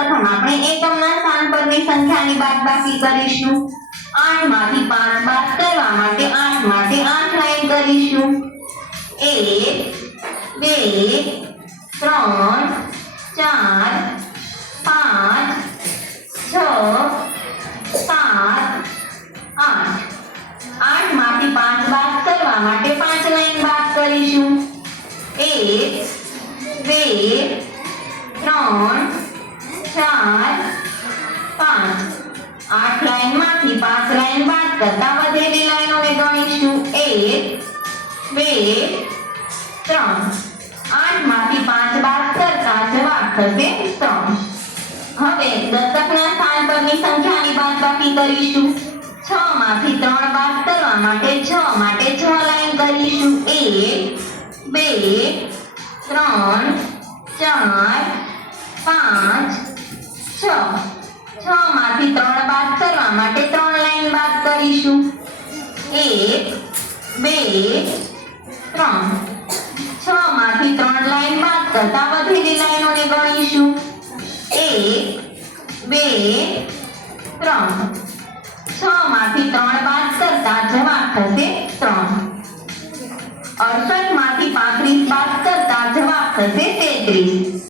પ્રથમ આપણે એકમના સ્થાન પરની સંખ્યાની બાદબાકી કરીશું। 8 માંથી 5 બાદ કરવા માટે 8 માટે 8 લાઈન કરીશું। 1 2 3 4 5 6 7 8 8 માંથી 5 બાદ કરવા માટે 5 લાઈન બાદ કરીશું। 1 2 3 4 5 8 લાઈન માંથી 5 લાઈન બાદ કરતા વધેલી લાઈનોને ગણીશું। 1 2 3 8 માંથી 5 બાદ કરતા જવાબ થશે 3। હવે દશકના સ્થાન પરની સંખ્યાની બાદબાકી કરીશું। 6 માંથી 3 બાદ કરવા માટે 6 માટે 6 લાઈન કરીશું। 1 2 3 4 5 6 6 માંથી 3 બાદ કરવા માટે 3 લાઈન બાદ કરીશું। 1 2 3 6 માંથી 3 લાઈન બાદ કરતા વધેલી લાઈનોને ગણીશું। 1 2 3 6 માંથી 3 બાદ કરતા જવાબ થશે 3। 68 માંથી 35 બાદ કરતા જવાબ થશે 33।